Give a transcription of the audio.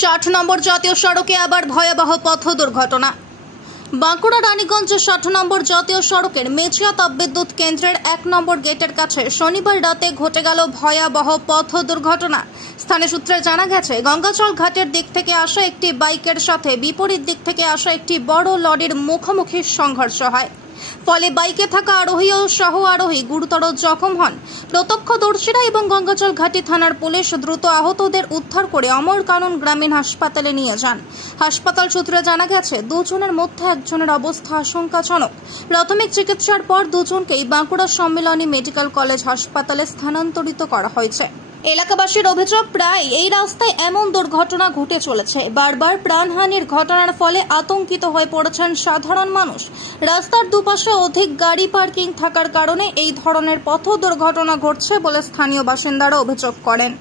60 নম্বর জাতীয় সড়কে আবার ভয়াবহ পথ দুর্ঘটনা। বাঁকুড়া রানীগঞ্জ 60 নম্বর জাতীয় সড়কের মেচিয়া তাপবিদ্যুৎ কেন্দ্রের 1 নম্বর গেটের কাছে শনিবার রাতে ঘটে গেল ভয়াবহ পথ দুর্ঘটনা। স্থানীয় সূত্রে জানা গেছে, গঙ্গাচল ঘাটের দিক থেকে আসা একটি বাইকের সাথে বিপরীত দিক থেকে আসা একটি বড় লরির মুখোমুখি সংঘর্ষ হয়। ফলে বাইকে থাকা আরোহী ও সহ আরোহী গুরুতর জখম হন। প্রত্যক্ষদর্শীরা এবং গঙ্গাচল ঘাটি থানার পুলিশ দ্রুত আহতদের উদ্ধার করে অমরকানন গ্রামীণ হাসপাতালে নিয়ে যান। হাসপাতাল সূত্রে জানা গেছে, দুজনের মধ্যে একজনের অবস্থা আশঙ্কাজনক। প্রাথমিক চিকিৎসার পর দুজনকেই বাঁকুড়া সম্মিলনী মেডিকেল কলেজ হাসপাতালে স্থানান্তরিত করা হয়েছে। এলাকাবাসীর অভিযোগ, প্রায় এই রাস্তায় এমন দুর্ঘটনা ঘটে চলেছে। বারবার প্রাণহানির ঘটনার ফলে আতঙ্কিত হয়ে পড়েছেন সাধারণ মানুষ। রাস্তার দুপাশে অধিক গাড়ি পার্কিং থাকার কারণে এই ধরনের পথ দুর্ঘটনা ঘটছে বলে স্থানীয় বাসিন্দারা অভিযোগ করেন।